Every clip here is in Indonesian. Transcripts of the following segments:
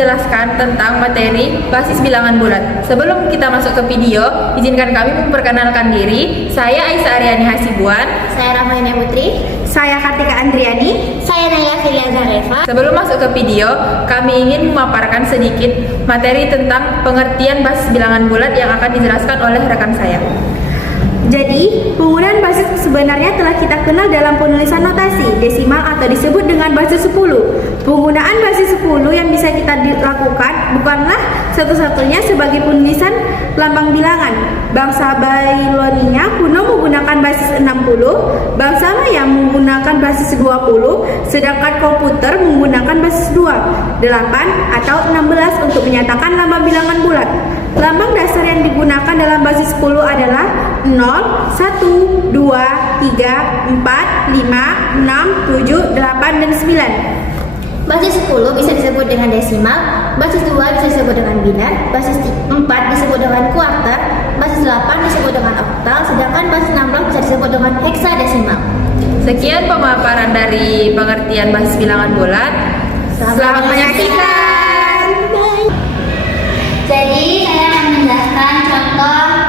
menjelaskan tentang materi basis bilangan bulat. Sebelum kita masuk ke video, izinkan kami memperkenalkan diri. Saya Aisyah Aryani Hasibuan. Saya Rahmayana Putri. Saya Kartika Andriani. Saya Naya Filia Zareva. Sebelum masuk ke video, kami ingin memaparkan sedikit materi tentang pengertian basis bilangan bulat yang akan dijelaskan oleh rekan saya. Jadi, penggunaan basis sebenarnya telah kita kenal dalam penulisan notasi desimal atau disebut dengan basis 10. Penggunaan basis 10 yang bisa kita lakukan bukanlah satu-satunya sebagai penulisan lambang bilangan. Bangsa Babilonia kuno menggunakan basis 60, bangsa Maya menggunakan basis 20, sedangkan komputer menggunakan basis 2, 8 atau 16 untuk menyatakan lambang bilangan bulat. Lambang dasar yang digunakan dalam basis 10 adalah 0, 1, 2, 3, 4, 5, 6, 7, 8, dan 9. Basis 10 bisa disebut dengan desimal, basis 2 bisa disebut dengan binar, basis 4 disebut dengan kuarter, basis 8 disebut dengan oktal, sedangkan basis 16 bisa disebut dengan heksadesimal. Sekian pemaparan dari pengertian basis bilangan bulat. Selamat menyaksikan. Jadi saya akan menjelaskan contoh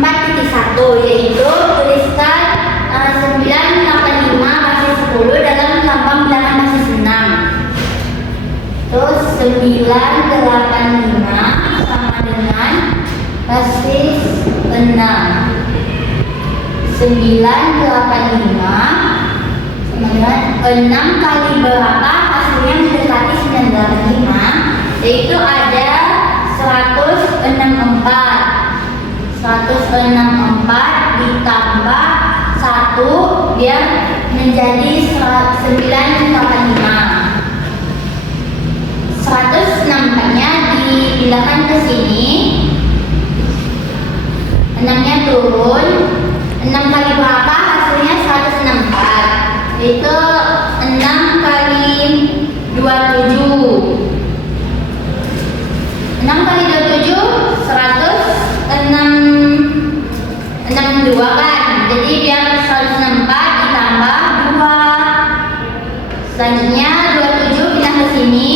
4.1, yaitu tuliskan 985 basis 10 dalam lambang bilangan basis 6. Terus 985 sama dengan basis 6. 985 sama dengan 6 kali berapa hasilnya mendekati 985, yaitu ada 164 ditambah 1 biar menjadi 985. 164-nya dipindahkan ke sini, 6-nya turun, 6 kali berapa hasilnya 164, yaitu 6 kali 27. 6 kali 27 162 kan, jadi biar 164 ditambah 2. Selanjutnya 27 pindah ke sini,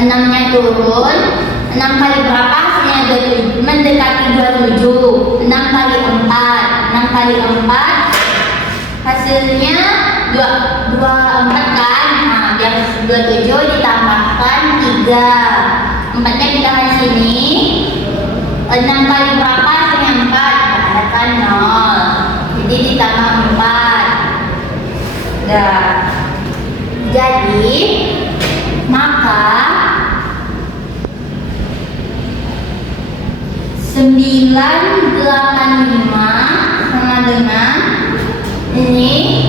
6-nya turun, 6 kali berapa hasilnya 27, mendekati 27, 6 kali 4, 6 kali 4 hasilnya 24 kan, nah biar 27 ditambahkan 3, 4-nya pindah ke sini, 6 kali berapa hasilnya 4, ada kan 0, jadi ditambah 4. Nah, jadi maka 985 sama dengan ini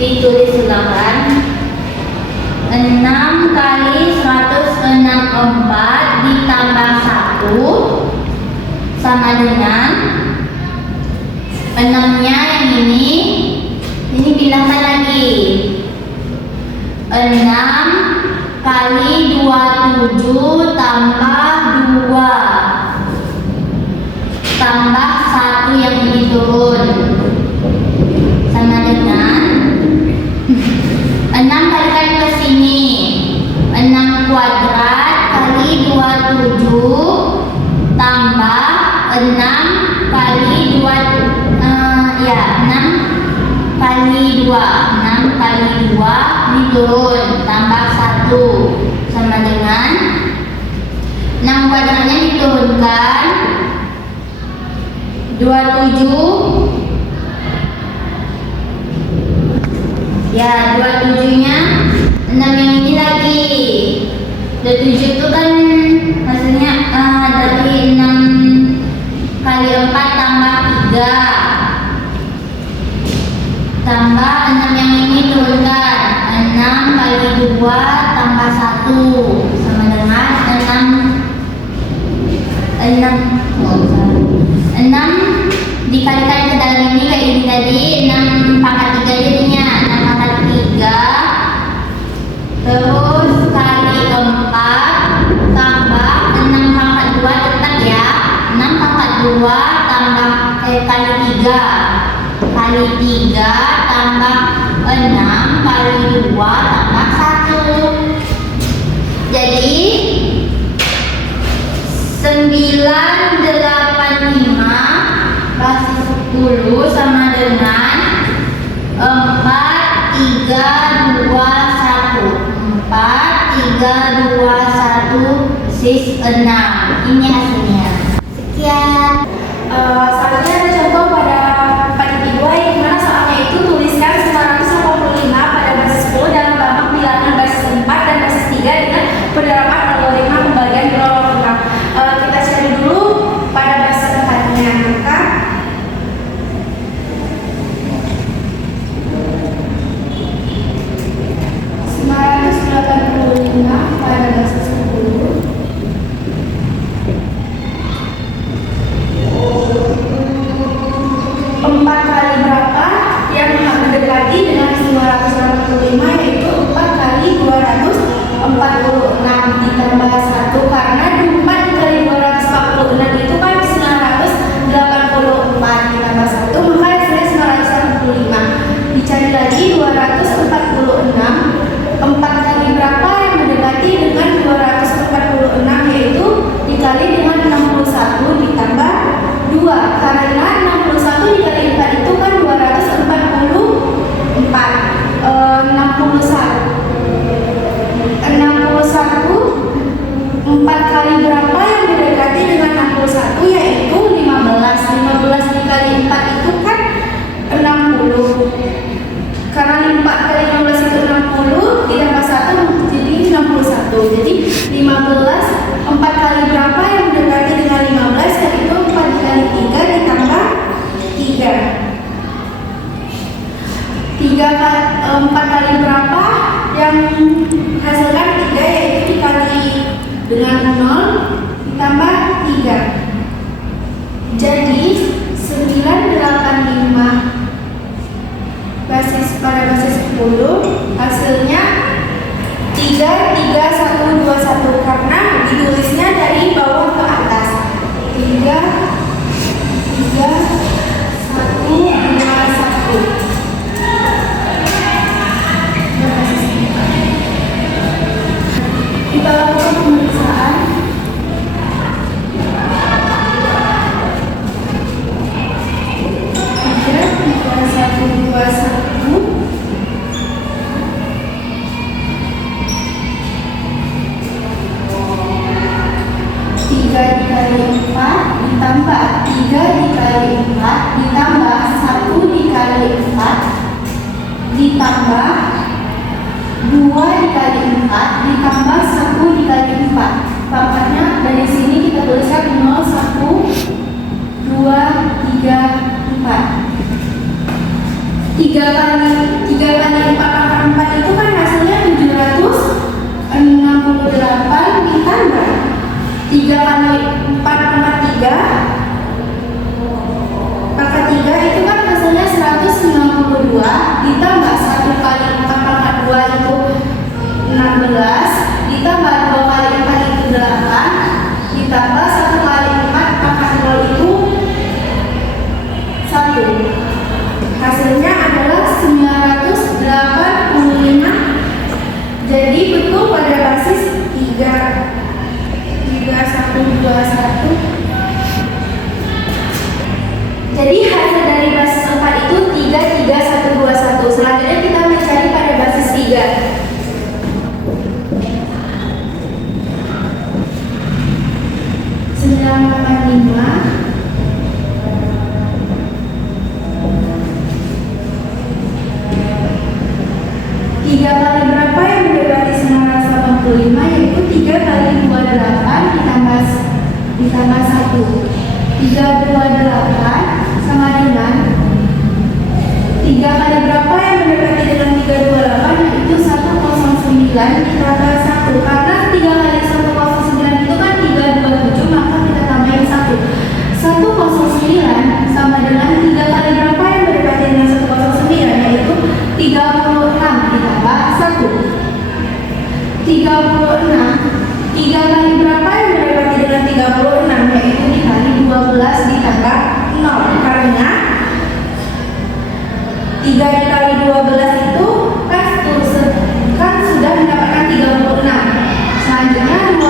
ditulis ulangan 6 kali 164 ditambah 1 sama dengan 6-nya yang ini pindahkan lagi, 6 kali 27 tambah 2 tambah 1 yang ini turun sama dengan 6 kalikan ke sini, 6 kuadrat kali 27 tambah 6 kali 2 6 kali 2 ini turun tambah 1 sama dengan 6 kuadratnya diturunkan 27 ya, 27-nya 6 yang ini lagi, 27 itu kan hasilnya dari 6 kali 4 tambah 3 tambah 6 yang ini turunkan 6 kali 2 tambah 1 sama dengan 6 dikalikan ke dalam ini kayak ini tadi, 6 pangkat 3 jadinya 6 pangkat 3 terus kali 4 tambah 6 pangkat 2 tetap ya, 6 pangkat 2 tambah kali 3 tambah 6 kali 2 tambah 1 985 basis 10 sama dengan 4, 3, 2, 1. 4, 3, 2, 1 basis 6. Ini hasilnya. Sekian. Selanjutnya ada contoh pada pagi 2 yang dimana soalnya itu tuliskan 985 pada basis 10 dalam lambang bilangan basis 4 dan basis 3 dengan penerapan algoritma pembagian berlomba. Kita cari dulu pada basis 4-nya. Maka 985 pada basis 10 4 kali berapa yang mendekati dengan 985, yaitu 4 kali 246 ditambah 1, karena 4 dikali 246 itu kan 984 ditambah 1, maka hasilnya 985. Dicari lagi 246, 4 kali berapa yang mendekati dengan 246, yaitu dikali dengan 61 ditambah 2, karena 61 dikali 4 itu kan 244. 4 kali berapa yang mendekati dengan 61, yaitu 15. 15 dikali 4 itu kan 60, karena 4 kali 15 itu 60 ditambah 1 jadi 61. Jadi 15, 4 kali berapa yang mendekati dengan 15, yaitu 4 kali 3 ditambah 3. 4 kali berapa yang hasilkan 3, yaitu dikali dengan 0 ditambah 3. Jadi 985 pada basis 10 hasilnya 33121, karena ditulisnya dari bawah ke atas. 33121. Kita lakukan pemeriksaan. Tiga dikali 4 ditambah 3 dikali 4 ditambah 1 dikali 4 ditambah 2 dikali 4 ditambah 1 dikali 4. Pangkatnya dari sini kita tuliskan 0, 1, 2, 3, 4. 3 kali 4 pangkat 4 itu kan hasilnya 768 ditambah 3 kali 4 pangkat 3 pangkat 3 itu kan hasilnya 192 ditambah 1 kali 4 pangkat 2 itu 16 ditambah 2 kali 4 itu 8 ditambah 1 kali 4 pangkat 0 itu 1. Hasilnya adalah 985. Jadi betul pada basis 3121. Jadi hasil dari basis 4 itu 33121. Selanjutnya kita mencari pada basis 3. Tiga kali berapa yang mendekati 985, yaitu 3 kali 28 ditambah 1. 328 sama dengan 3 kali berapa yang mendekati dengan 328, yaitu 109 ditambah 1. Karena 3 kali 109 itu kan 327, maka kita tambahin 1. 109 sama dengan 3 kali berapa yang mendekati dengan 109, yaitu 36 ditambah 1. 36. 3 kali berapa yang mendekati dengan 36, yaitu dikali 12 ditambah 0. Karena 3 dikali 12 itu kan sudah mendapatkan 36. Selanjutnya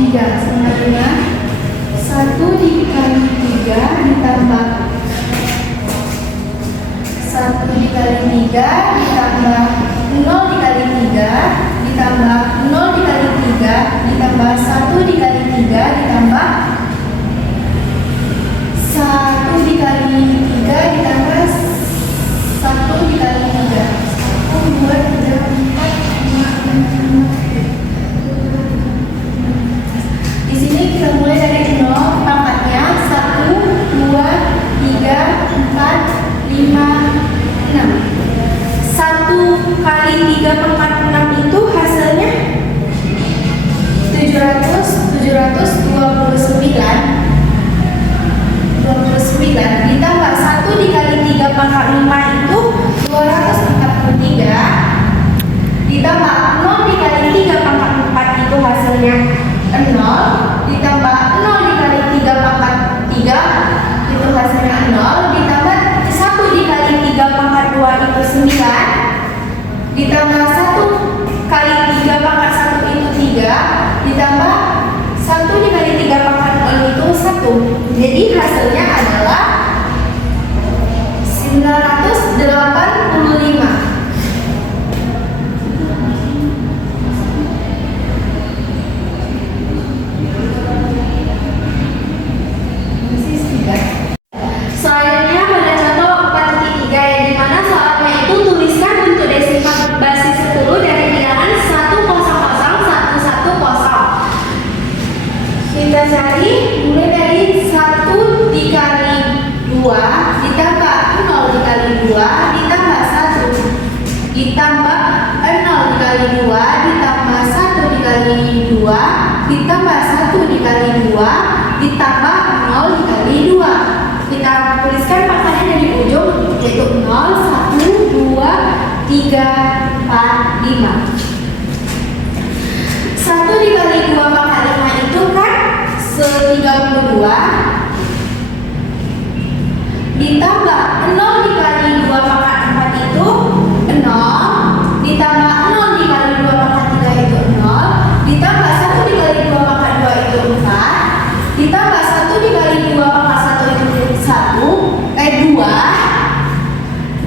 tiga sama dengan 1 dikali 3 ditambah 1 dikali 3 ditambah 0 dikali 3 ditambah 0 dikali 3 ditambah 1 dikali 3 ditambah 1 dikali 3 ditambah 1 dikali 3 1, 2, 3, 4, 5, 6. Di sini kita mulai dari 0, pangkatnya 1, 2, 3, 4, 5, 6. 1 kali 3 pangkat 6 itu hasilnya 729 ditambah 1 dikali 3 pangkat 5 itu 243 ditambah 0 dikali 3 pangkat 4 itu hasilnya 0 ditambah 0 dikali 3 pangkat 3 itu hasilnya 0 ditambah 1 dikali 3 pangkat 2 itu 9 ditambah 1 kali 3 pangkat 1 itu 3 ditambah 1 dikali 3 pangkat 0 itu 1. Jadi hasilnya adalah 985. Selanjutnya pada contoh 4.3 yang dimana soalnya itu tuliskan bentuk desimal basis 10 dari bilangan 1001110. Kita cari mulai dari 1 dikali 2 ditambah 0 dikali 2 ditambah 1 ditambah 0 dikali 2 ditambah 1 dikali 2 ditambah 1 dikali 2 ditambah 0 dikali 2. Kita tuliskan pangkatnya dari ujung yaitu 0, 1, 2, 3, 4, 5. 1 dikali 2 pangkat 5 itu kan 32 ditambah 0 dikali 2 pangkat 4 itu 0 ditambah 0 dikali 2 pangkat 3 itu 0 ditambah 1 dikali 2 pangkat 2 itu 4 ditambah 1 dikali 2 pangkat 1 itu 2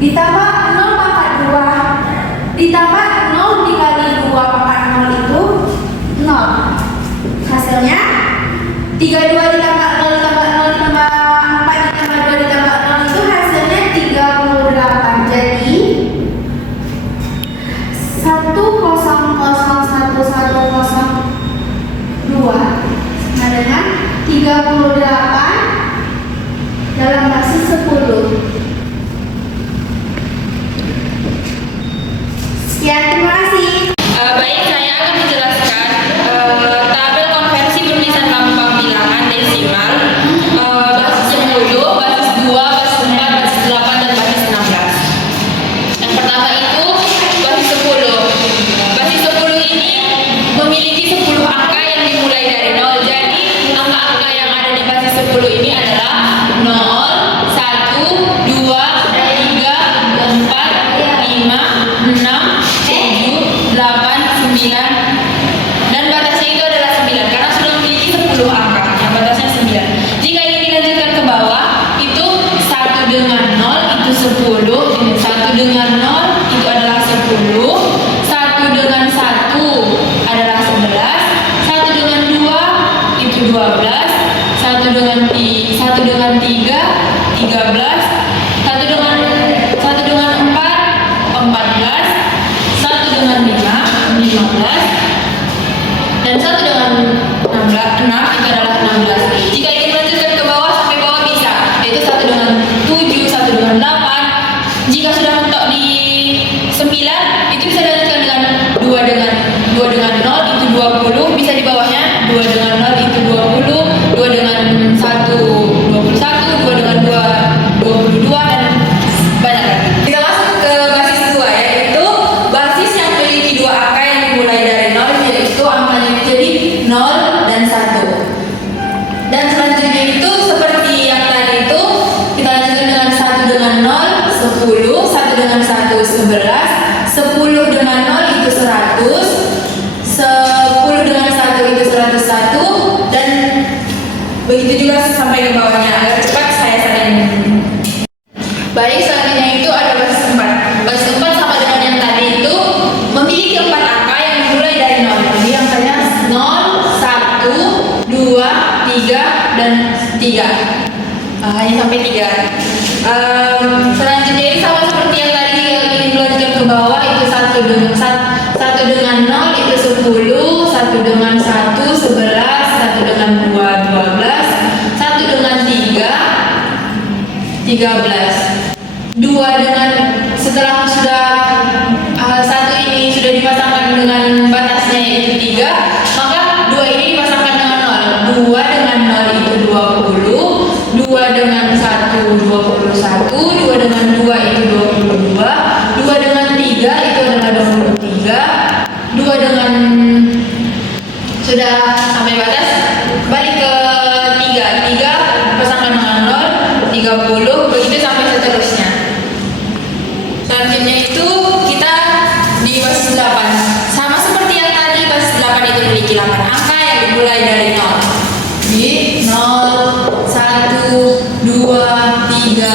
ditambah 0 pangkat 2 ditambah 0 dikali 2 pangkat 0 itu 0. Hasilnya 32 ditambah 0 ditambah 0 ditambah 4 ditambah 2 ditambah 0 itu hasilnya 38. Jadi 1001102 sama dengan 38 dalam basis 10. Sekian, terima kasih. Baik, saya akan menjelaskan tabel konversi penulisan lambang bilangan desimal basis 10, basis 2, basis 4, basis 8, dan basis 16. Yang pertama itu basis 10. Basis 10 ini memiliki 10 angka yang dimulai dari 0. Jadi angka-angka yang ada di basis 10 ini adalah 0, 1, 2, 3, 4, 5, 6, 7, 8, 9, dan batasnya itu adalah 9 karena sudah memiliki 10 angka yang batasnya 9. Jika ini dilanjutkan ke bawah itu 1 dengan 0 itu 10, 1 dengan 0 itu adalah 10, 1 dengan 1 adalah 11, 1 dengan 2 itu 12, 1 dengan 3 13, 1 dengan 4 14, 1 dengan 5 15, dan 1 dengan 6 itu adalah 16. Jika ini melanjutkan ke bawah sampai bawah bisa, yaitu 1 dengan 7, 1 dengan 8. Jika sudah mentok di 9, itu bisa dilanjutkan dengan 2 dengan 0 itu 20, bisa di bawahnya 2 dengan 0 itu 20, 2 dengan 1 21, 2 dengan 2 22, dan banyak lagi. Kita masuk ke basis 2 yaitu basis yang memiliki 2 angka yang dimulai dari 0, yaitu angkanya menjadi 0 dan 1. Dan 3. Hanya sampai 3. Selanjutnya ini sama seperti yang tadi ini dilanjutkan ke bawah, itu 1 dengan 0 itu 10, 1 dengan 1 11, 1 dengan 2 12, 1 dengan 3 13. 2 dengan setelah sudah 1 ini sudah dipasangkan dengan batasnya yaitu 3, maka 2 ini dipasangkan dengan 0. 2 dengan 0 itu 20, 2 dengan 1 21, 2 dengan 2 itu 22, 2 dengan 3 itu adalah 23, 2 dengan sudah sampai batas, balik ke 3 pasangkan dengan 0, 30, begitu sampai seterusnya. Selanjutnya itu kita di basis 8. Sama seperti yang tadi, basis 8 itu memiliki 8 angka yang dimulai dari 0. Di 0, 1, 2, 3,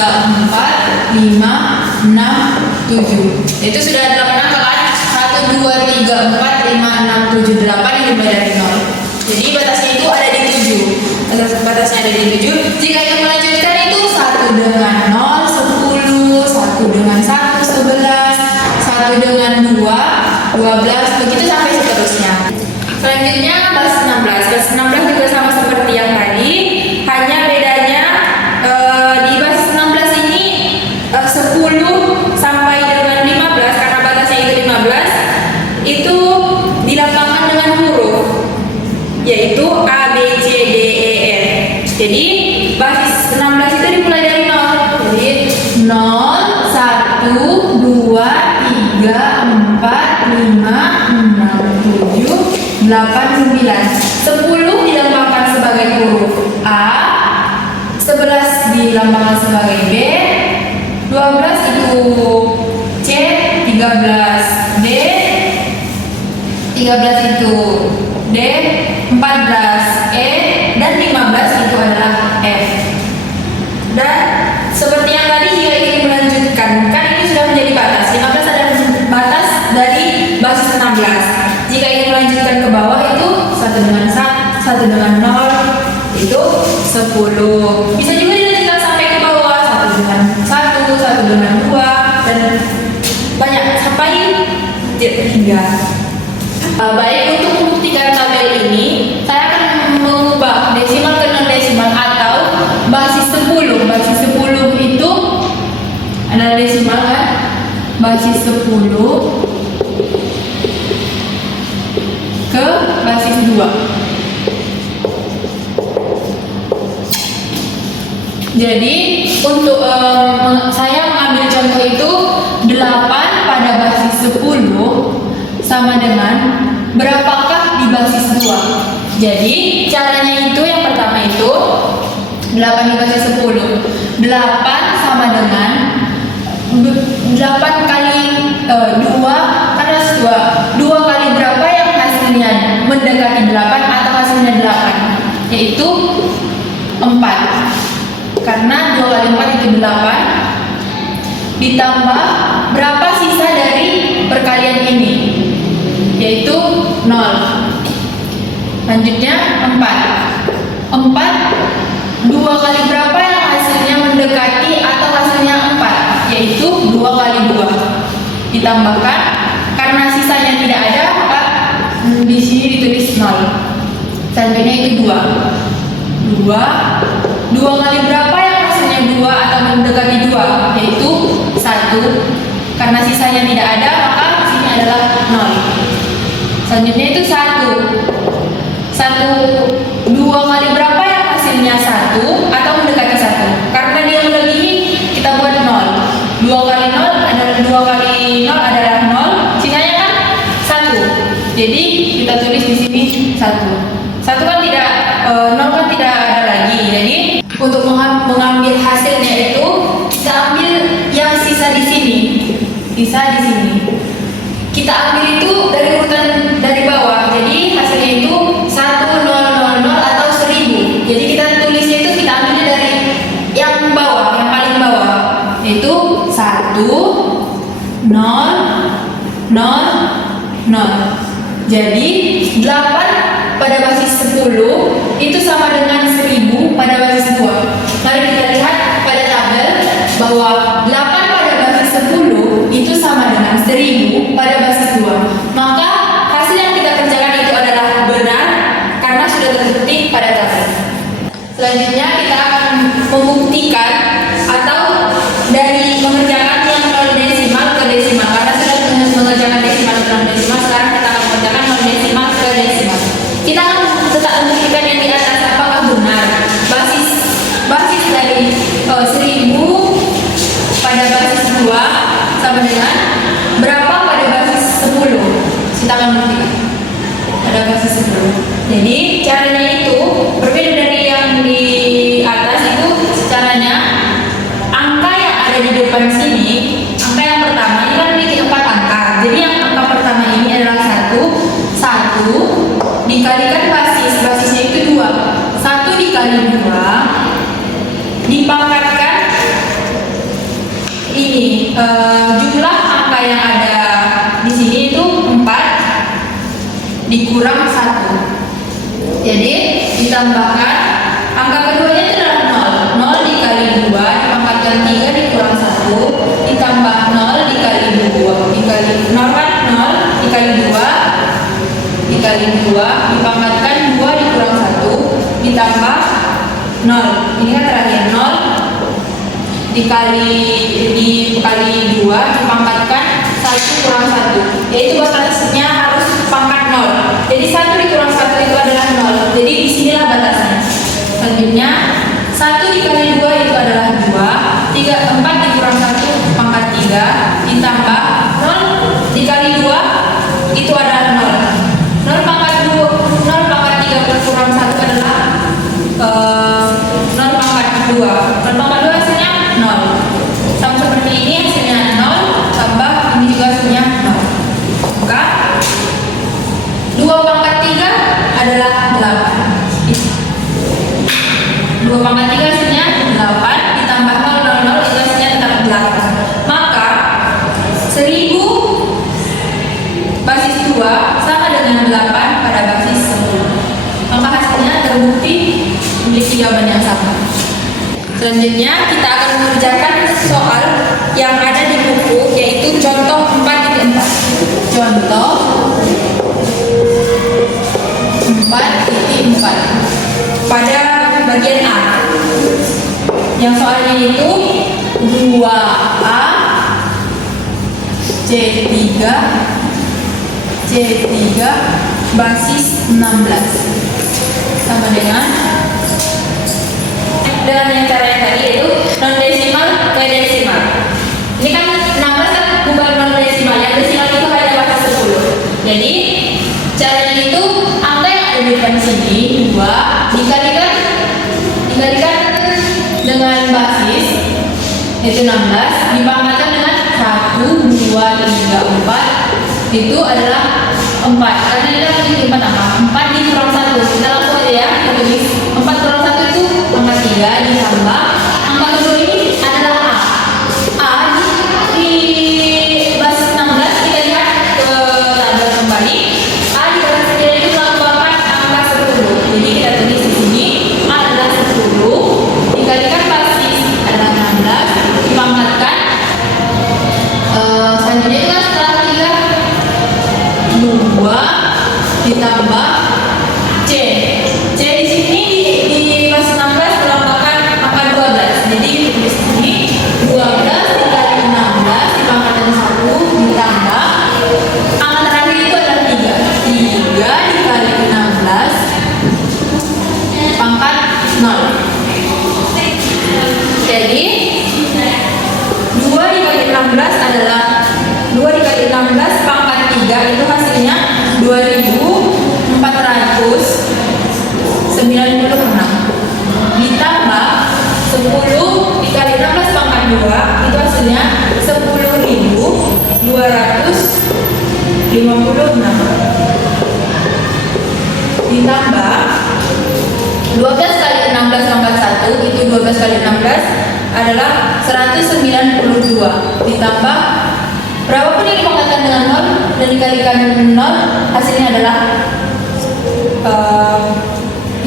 4, 5, 6, 7. Itu sudah ada 8 angka kan? 1, 2, 3, 4, 5, 6, 7, 8 yang dimulai dari 0. Jadi batasnya itu ada di 7. Batasnya ada di 7. Jika ingin melanjutkan itu 1 dengan 0, 10, 1 dengan 1, 11, 1 dengan 2, 12, begitu sampai seterusnya. Selanjutnya basis 16. Basis 16 juga sama seperti yang tadi, hanya bedanya di basis 16 ini 10 sampai dengan 15, karena batasnya itu 15, itu dilambangkan dengan huruf, yaitu A, B, C, D, E, F. Jadi basis 16 itu dimulai dari 0. Jadi 0, 1, 2, 3, 4, 5, 6, 7, 8, 9. 10 dilambangkan sebagai huruf A, 11 dilambangkan sebagai B, 12 itu C, 13 D, 13 itu D, 14 E, dan 15 itu adalah F. Dan seperti yang tadi, jika ingin melanjutkan, kan ini sudah menjadi batas. 15 adalah batas dari basis 16. Jika ingin melanjutkan ke bawah itu 1 dengan 1, 1 dengan 0 itu 10. Bisa juga dilanjutkan sampai ke bawah 1 dengan 1, 1 dengan 2, dan banyak sampai 3. Baik, untuk membuktikan tabel ini, saya akan mengubah desimal ke non desimal atau basis 10. Basis 10 itu adalah desimal kan? Basis 10 ke basis 2. Jadi untuk saya mengambil contoh itu 8 pada basis 10 sama dengan berapakah di basis 2. Jadi caranya itu yang pertama itu 8 di basis 10. 8 sama dengan 8 kali 2 kan harus 2. 2 kali berapa yang hasilnya mendekati 8 atau hasilnya 8? Yaitu 4. Karena 2 kali 4 itu 8. Ditambah berapa sisa dari perkalian ini? Yaitu 0. Lanjutnya 4. 2 kali berapa yang hasilnya mendekati atau hasilnya 4? Yaitu 2 kali 2. Ditambahkan, karena sisanya tidak ada, maka di sini ditulis 0. Selanjutnya itu 2. 2 kali berapa yang hasilnya 2 atau mendekati 2? Yaitu 1. Karena sisanya tidak ada, maka sini adalah 0. Selanjutnya itu 1. 2 kali berapa yang hasilnya 1 atau mendekati 1? Karena dia melebihi, kita buat 0. 2 kali 0 adalah 2 kali 0 adalah 0. Sisanya kan 1. Jadi kita tulis di sini 1. 1 kan tidak 0 kan tidak ada lagi. Jadi untuk mengambil hasilnya itu kita ambil yang sisa di sini. Sisa di sini. Kita ambil itu dari urutan dari bawah. Jadi hasilnya itu 1000 atau 1000. Jadi kita tulisnya itu kita ambil dari yang bawah, yang paling bawah. Yaitu 1 0 0 0. Jadi 8 pada basis 10 itu sama dengan 1000 pada basis 2. Mari kita lihat pada tabel bahwa 8 pada basis 10 itu sama dengan 1000 pada basis 2. Maka hasil yang kita kerjakan itu adalah benar karena sudah terbukti pada tabel. Selanjutnya kita akan membuktikan atau dari mengerjakan yang non desimal ke desimal. Karena sudah mengerjakan desimal ke non desimal, sekarang kita akan mengerjakan non desimal ke desimal. Kita akan tetap membuktikan yang di atas apakah benar. Basis dari 1000 pada basis 2 sama dengan berapa pada basis 10. Kita akan buktikan pada basis 10. Jadi caranya itu berbeda dari yang di atas. Itu caranya angka yang ada di depan sini, angka yang pertama ini kan memiliki 4 angka. Jadi yang angka pertama ini adalah 1 dikalikan basisnya itu 2. 1 dikali 2 dipangkatkan ini jumlah angka yang ada di sini itu 4 dikurang 1. Jadi ditambahkan angka keduanya itu adalah 0. 0 dikali 2 dipangkatkan 3 dikurang 1 ditambah 0 dikali 2 dikali 0 kan 0 dikali 2 dikali 2 dipangkatkan 2 dikurang 1 ditambah 0. Ini kan terakhir 0 dikali 2 dipangkatkan 1 kurang 1, yaitu batasnya harus pangkat 0. Jadi 1 dikurang 1 itu adalah 0. Jadi disinilah batasnya. Selanjutnya 1 dikali 2 itu adalah 2. 4 dikurang 1 pangkat 3 ditambah 0 dikali 2 itu adalah 0. 0 pangkat 3 kurang 1 adalah 0 pangkat 2. 0 pangkat 2 hasilnya 0. Sama seperti ini hasilnya 0 tambah ini juga hasilnya 0. Maka 2 pangkat 3 adalah 8. 2 pangkat 3 hasilnya 8 ditambah 0 itu hasilnya tetap 8. Maka 1000 basis 2 sama dengan 8 pada basis 10. Maka hasilnya terbukti memiliki jawaban yang sama. Selanjutnya kita akan mengerjakan soal yang ada di buku, yaitu contoh 4.4. Contoh 4.4 pada bagian A. Yang soalnya itu 2A C3 basis 16 sama dengan yang cara yang tadi yaitu non desimal ke desimal. Ini kan 16 kan bukan non desimal, yang desimal itu hanya basis 10. Jadi caranya itu angka yang ada di depan sini 2 dikalikan dengan basis itu 16 dipangkatkan dengan 1, 2, 3, 4 itu adalah 4. Karena ini memiliki 4 angka. 4 dikurang 1. Kita langsung aja ya, kita tulis 4 kurang 1 itu angka 3 ditambah angka kedua ini adalah A. Di basis 16 kita lihat ke tabel kembali. A di basis 3 itu melambangkan angka 10. Jadi kita tulis di sini A adalah 10 dikalikan basis adalah 16 dipangkatkan selanjutnya itu kan setelah 3 2 ditambah C di sini di basis 16 melambangkan angka 12. Jadi di sini 12 dikali 16 dipangkatkan 1 ditambah angka terakhir itu adalah 3 dikali 16 pangkat 0. Jadi 2 dikali 16 adalah 2 dikali 16 pangkat 3 itu hasilnya 2496 ditambah 10 dikali 16 pangkat 2 itu hasilnya 10.256 ditambah 12 kali 16 pangkat 1 itu 12 kali 16 adalah 192 ditambah berapapun yang dipangkatkan dengan 0 dan dikalikan 0 hasilnya adalah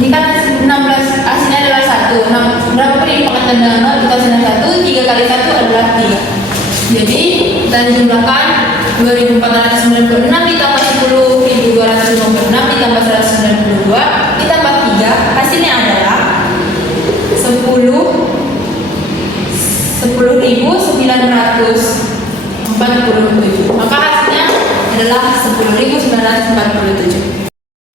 ini kan 16 hasilnya adalah 1. Berapa kali dipangkatkan dengan 0 itu hasilnya 1. 3 kali 1 adalah 3. Jadi kita jumlahkan 2496 ditambah 10.256 ditambah 192 ditambah 3, hasilnya adalah 10.947. Maka hasilnya adalah 10.947.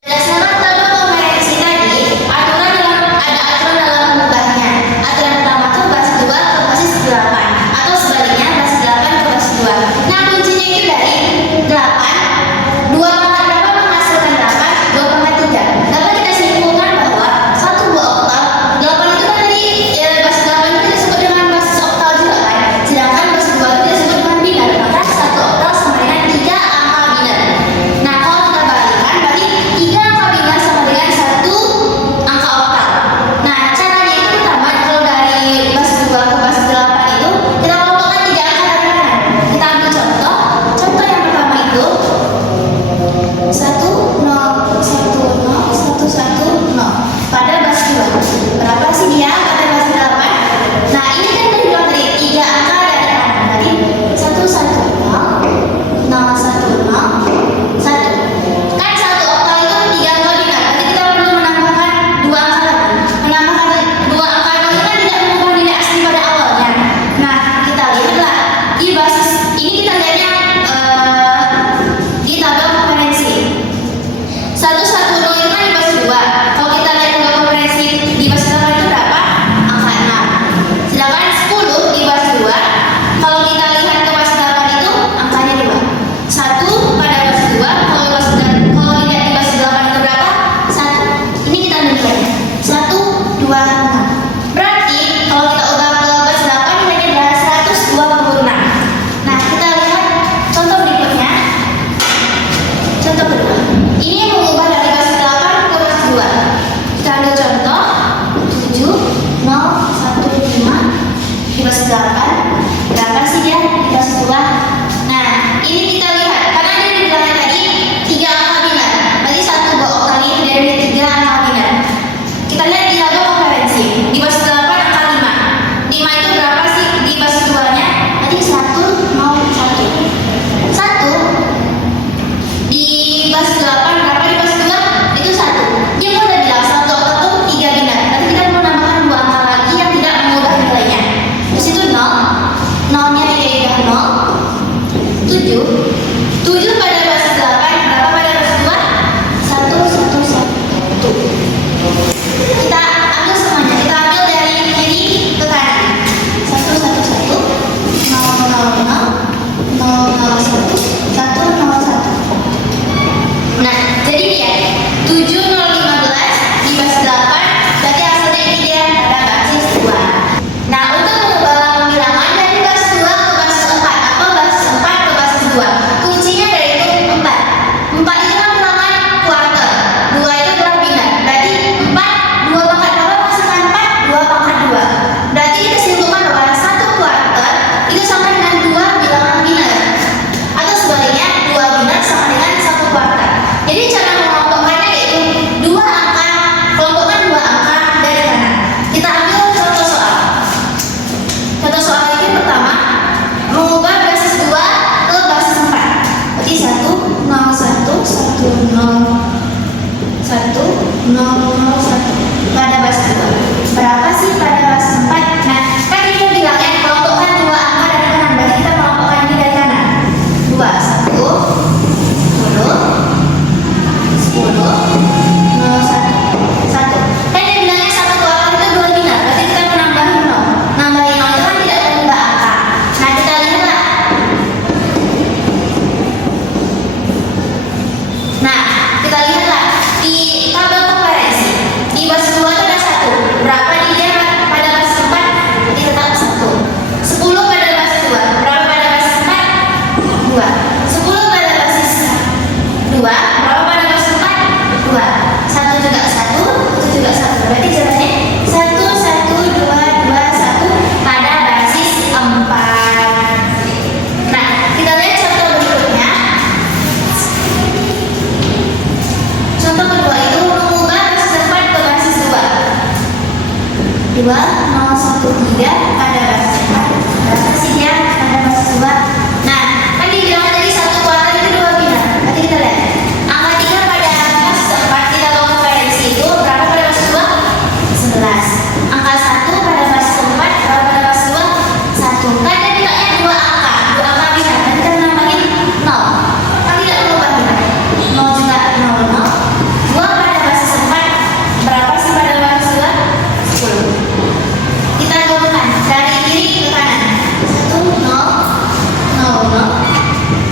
Berdasarkan tabel konferensi tadi, ada aturan dalam mengubahnya. Aturan pertama itu basis 2 ke basis 8 atau sebaliknya basis 8 ke basis 2. Nah, kuncinya itu dari 8, 2 pangkat berapa menghasilkan 8, 2 pangkat 3. Dapat kita simpulkan bahwa 1 buah oktal, 8 itu kan tadi basis 8 itu disebut dengan basis oktal juga kan. Sedangkan basis 2 itu disebut dengan binar. Maka 1 oktal sama dengan 3 angka binar. Nah, kalau kita balikan, berarti 3 angka binar sama dengan 1 angka oktal. Nah, caranya itu pertama, kalau dari basis 2 ke basis 8 itu, kita kelompokkan 3 angka dari kanan. Kita ambil contoh. Contoh yang pertama itu 1 0 1 0 1 1 0 pada basis 2. Berapa sih dia pada basis 8? Nah, ini kan tadi bilang tadi 3 angka dari kanan. Berarti 1 1 0 0 1 0 1. Kan 1 oktal itu 3 angka binar. Berarti kita perlu menambahkan 2 angka lagi. Menambahkan 2 angka lagi kan tidak mengubah nilai asli pada awalnya. Nah, kita lihatlah di basis ini, kita lihatnya di tabel konferensi. 110 itu kan di basis 2. Kalau kita lihat tabel konferensi di basis 8 itu berapa? Angka 6. Sedangkan 10 di basis 2, kalau kita lihat ke basis 8 itu angkanya 2. 1 pada basis 2, kalau lihat di basis 8 itu berapa? 1. Ini kita lihatnya. 1 2 6. Berarti kalau kita ubah ke basis 8 nilainya adalah 126. Nah, kita lihat contoh berikutnya. Contoh kedua. Ini mengubah dari basis 8 ke basis 2. Kita ambil contoh 7 0 1 5 di basis 8. Berapa sih dia di basis 2? Nah, ini kita lihat karena dia dibilangnya tadi 3 angka binar. Berarti 1 buah oktal ini dari 3 angka binar. Kita lihat di tabel konferensi. Di basis 8 angka 5. 5 itu berapa sih di basis 2-nya? Berarti 1 0 1. 1 di basis 8 berapa di basis 2? Itu 1. Dia kan udah bilang 1 oktal itu 3 binar. Berarti kita perlu menambahkan 2 angka lagi yang tidak mengubah nilainya. Di situ 0. 0-nya dikalikan 0. 7. 7 pada basis 8 berapa pada basis 2? 1 1 1. Kita ambil semuanya. Kita ambil dari kiri ke kanan. 1 1 1 0 0 0 0 0 1 1 0 1. Nah, jadi dia 7 0 15 di basis 8, berarti hasilnya ini dia pada basis 2. Nah, untuk mengubah bilangan dari basis 2 ke basis 4 atau basis 4 ke basis 2, kuncinya dari itu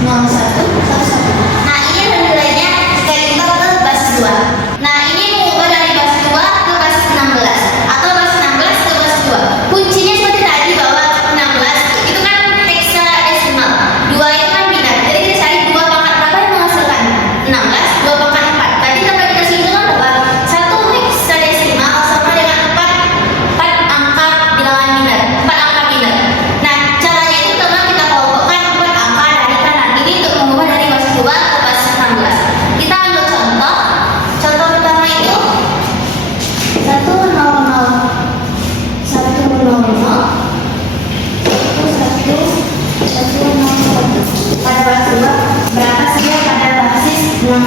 Nah, ini nilainya jika diubah ke basis 2. Nah, ini mengubah dari basis 2 ke basis 16 atau basis 16 ke basis 2. Kuncinya seperti tadi bahwa 16 itu kan heksadesimal. 2 itu kan biner. Jadi kita cari 2 pangkat berapa yang menghasilkan 16, 2 pangkat 4. Tadi dapat kita simpulkan bahwa 1 heksadesimal sama dengan 4 angka bilangan biner, 4 angka biner. Nah, caranya itu teman kita kelompokkan 4 angka dari kanan. Ini untuk mengubah dari basis 2 ke basis 16. Kita ambil contoh. Contoh pertama itu 100 pada basis 2 berapa saja pada basis 16.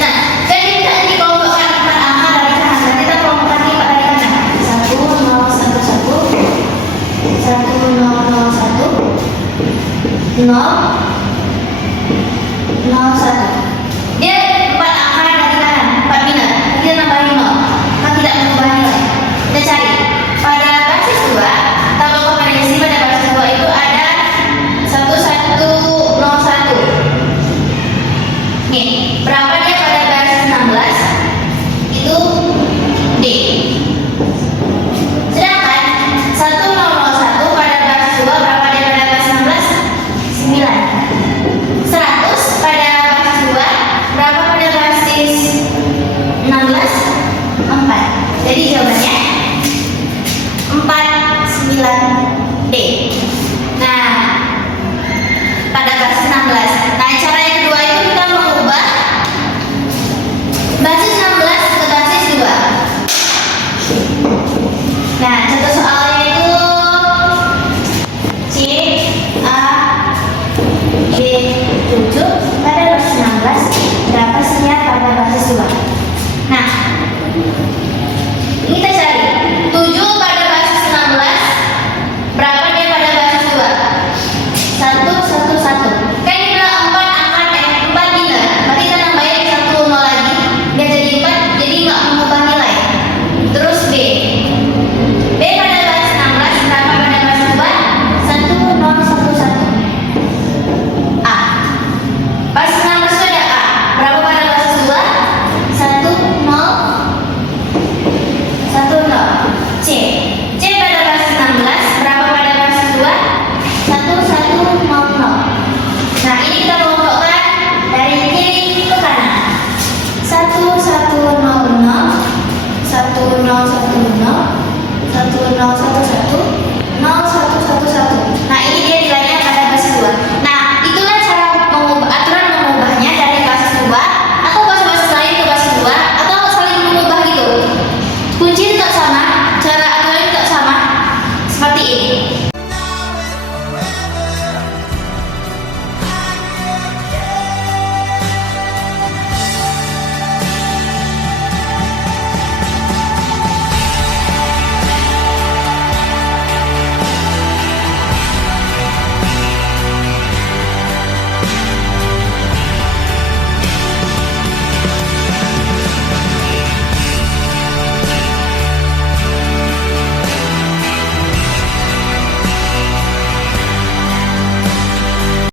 Nah, jadi kita dikelompokkan 4 angka dari kanan dan kita kelompokkan 4 dari kanan. 1001 dia 4 angka dari kanan, 4 biner. Kita tambahin 0. Kan tidak mengubah nilai. Kita cari pada basis 2 tabel kompetensi pada basis 2 itu ada 1101. Nih, berapa dia pada basis 16? Itu D. Sedangkan 1001 pada basis 2 berapa dia pada basis 16? 9. 100 pada basis 2 berapa pada basis 16? 4. Jadi jawabannya 49D.